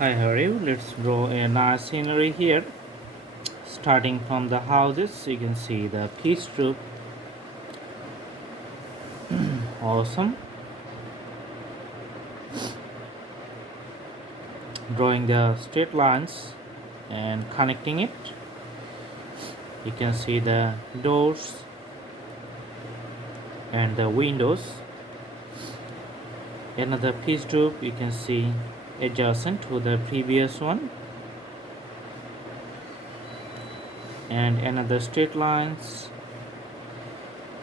Hi, how are you? Let's draw a nice scenery here. Starting from the houses, you can see the peace troop. Awesome. Drawing the straight lines and connecting it. You can see the doors and the windows. Another peace troop you can see adjacent to the previous one. And another straight lines.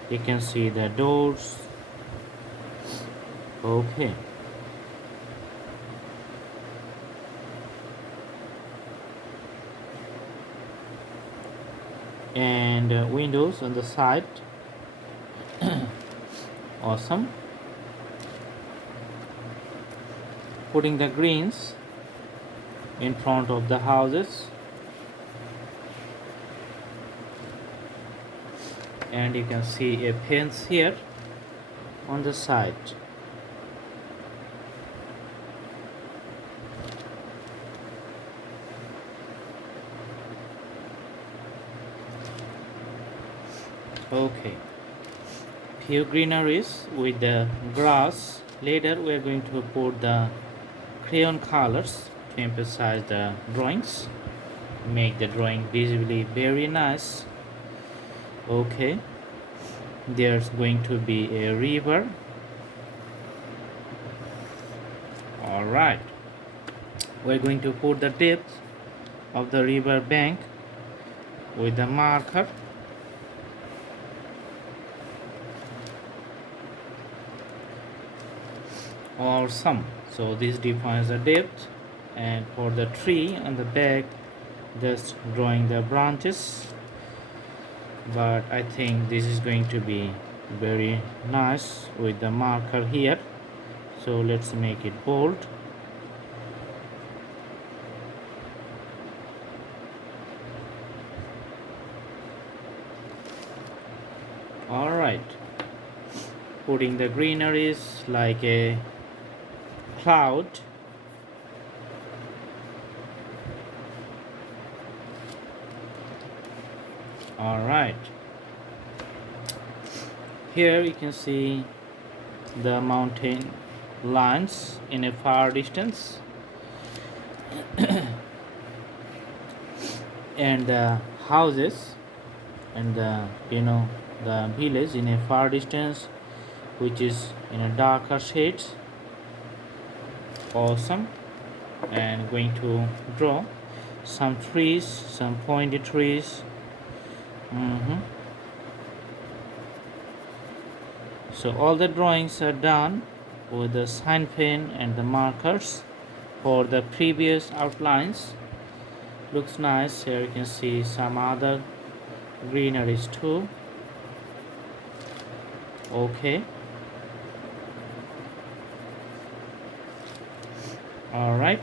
You can see the doors. Okay. And windows on the side. Awesome. Putting the greens in front of the houses, and you can see a fence here on the side. Okay, few greeneries with the grass. Later we are going to put the crayon colors to emphasize the drawings, make the drawing visibly very nice. Okay, there's going to be a river. All right, we're going to put the depth of the river bank with the marker. Awesome. So this defines the depth, and for the tree on the back, just drawing the branches. But I think this is going to be very nice with the marker here. So let's make it bold. All right. Putting the greeneries like a cloud. All right, here you can see the mountain lines in a far distance and the houses and the village in a far distance, which is in a darker shades. Awesome. And going to draw some trees, some pointed trees. So all the drawings are done with the sign pen and the markers for the previous outlines. Looks nice. Here you can see some other greeneries too. Okay. All right.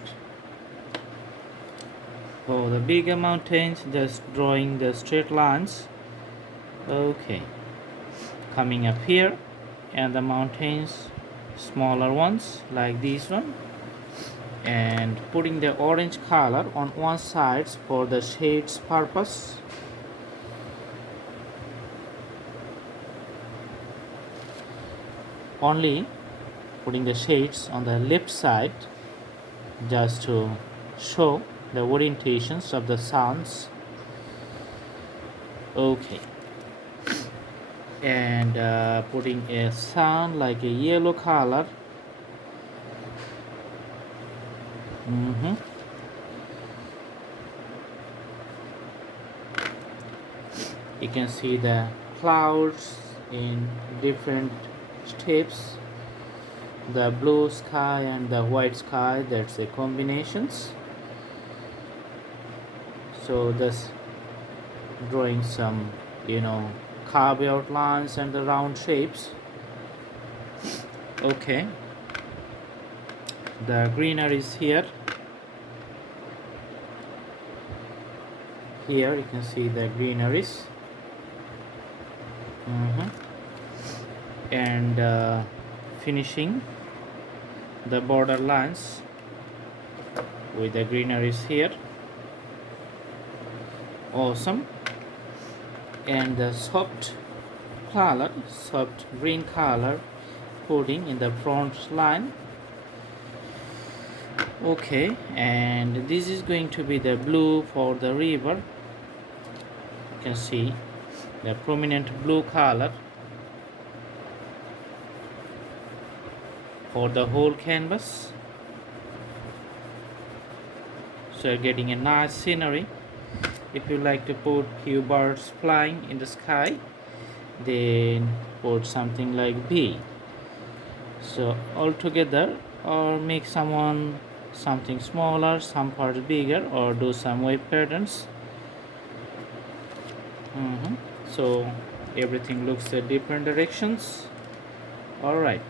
For the bigger mountains, just drawing the straight lines. Okay. Coming up here, and the mountains, smaller ones like this one, and putting the orange color on one side for the shades purpose. Only putting the shades on the left side just to show the orientations of the suns. Okay. And putting a sun like a yellow color. You can see the clouds in different shapes, the blue sky and the white sky, that's the combinations. So this drawing some curved outlines and the round shapes. Okay, the greenery is here. Here you can see the greeneries. And finishing the border lines with the greeneries here. Awesome. And the soft green color putting in the front line. Okay, and this is going to be the blue for the river. You can see the prominent blue color for the whole canvas. So you're getting a nice scenery. If you like to put few birds flying in the sky, then put something like bee. So all together, or make something smaller, some parts bigger, or do some wave patterns. So everything looks at different directions. All right,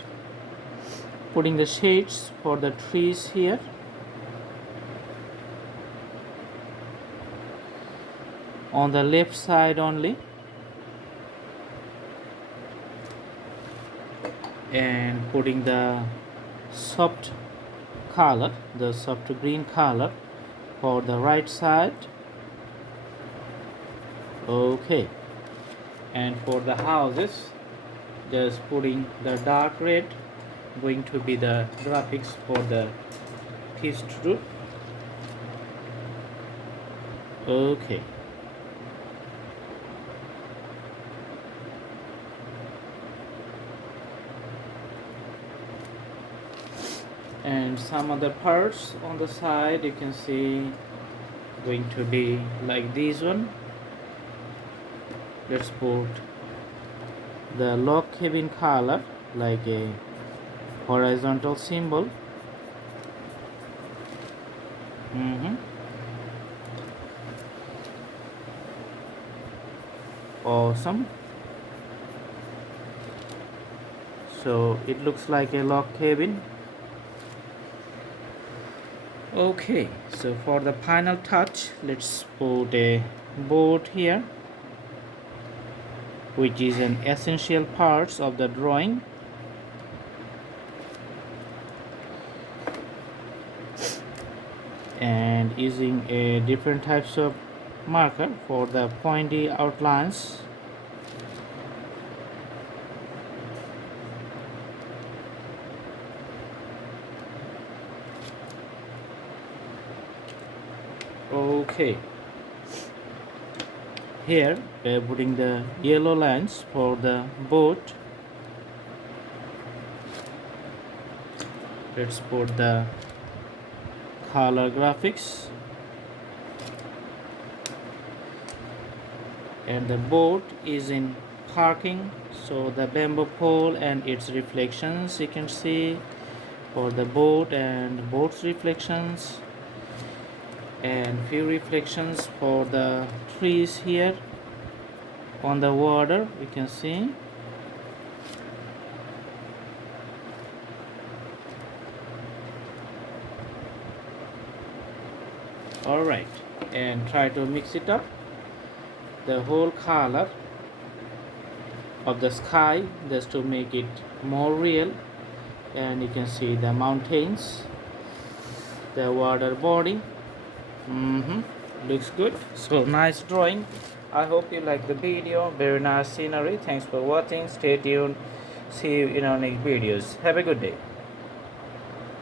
putting the shades for the trees here. On the left side only, and putting the soft green color for the right side. Okay, and for the houses, just putting the dark red, going to be the graphics for the pitched roof. Okay, and some other parts on the side you can see going to be like this one. Let's put the log cabin color like a horizontal symbol. Awesome. So it looks like a log cabin. Okay, so for the final touch, let's put a board here, which is an essential parts of the drawing. And using a different types of marker for the pointy outlines. Okay, here we are putting the yellow lines for the boat. Let's put the color graphics, and the boat is in parking, so the bamboo pole and its reflections you can see for the boat, and boat's reflections, and few reflections for the trees here on the water you can see. All right, and try to mix it up, the whole color of the sky, just to make it more real. And you can see the mountains, the water body. Looks good. So nice drawing. I hope you like the video. Very nice scenery. Thanks for watching. Stay tuned. See you in our next videos. Have a good day.